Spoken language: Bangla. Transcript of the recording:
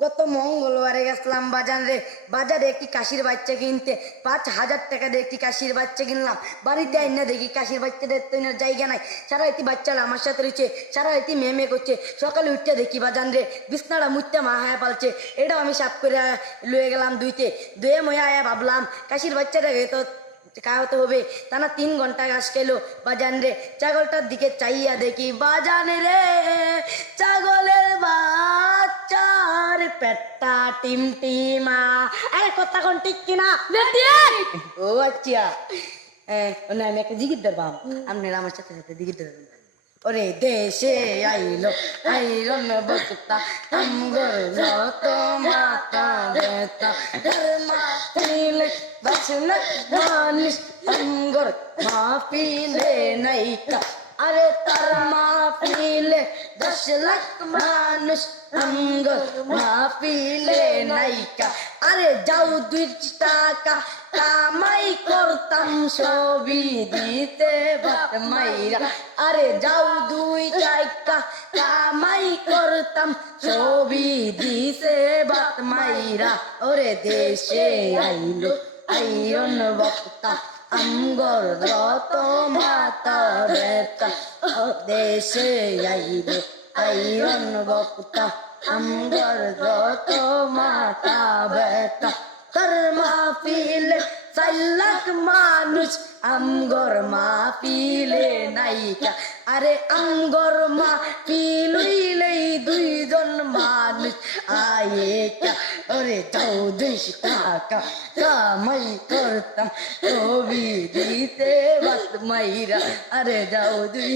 গত মঙ্গলবারে গেছিলাম বাজারে একটি কাশির বাচ্চা কিনতে। 5,000 টাকা দিয়ে একটি কাশির বাচ্চা কিনলাম। বাড়িতে আইনা দেখি কাশির বাচ্চাদের তো জায়গা নাই। সারা রাতি বাচ্চারা আমার সাথে রয়েছে, সারা রাতি মেমে করছে। সকালে উঠতে দেখি বাজারে বিছনাটা মুইতে মা হায়া পালছে। এটাও আমি সাফ করে লয়ে গেলাম ধুয়ে ময়া আয়া ভাবলাম কাশির বাচ্চাটাকে তো খাওয়াতে হবে। টানা 3 ঘন্টা ঘাস খেলো বাজান রে। ছাগলটার দিকে চাইয়া দেখি বাজানে রে ছাগলের বাচ্চার পেটটা টিমটিমা। আরে কথা কোন ঠিক কিনা? ও আচ্ছা, আমি একটা জিগির ধরবাম, আপনারা আমার সাথে সাথে জিগির ধরবেন। ওরে দেশে আইরন বক্তা আমগর যত মাতা বেতা মাতিলে বাসনা মানুষ আমগর মাহফিলে নাইকা। আরে তার মাহফিলে 10 লাখ মানুষ আমগর মাহফিলে নাইকা। আরে যাও 2 টাকা কামাই করতাম ছবি দিতে বাত মাইরা। আরে যাও 2 টাকা কামাই করতাম ছবি দিতে বাত মাইরা। ওরে দেশে আইরন বক্তা আমগর রত মাতা বেতা। দেশে আইরন বক্তা আমগর রত মাতা বেতা। তার মাহফিলে 4 লাখ মানুষ আমগর মাহফিলে নাইকা। আরে আমগর মাহফিলে 2 জন মানুষ আয়েকা। ওরে যাও 2 টাকা কামাই করতাম ছবি দিতে বাত মাইরা। আরে যাও 2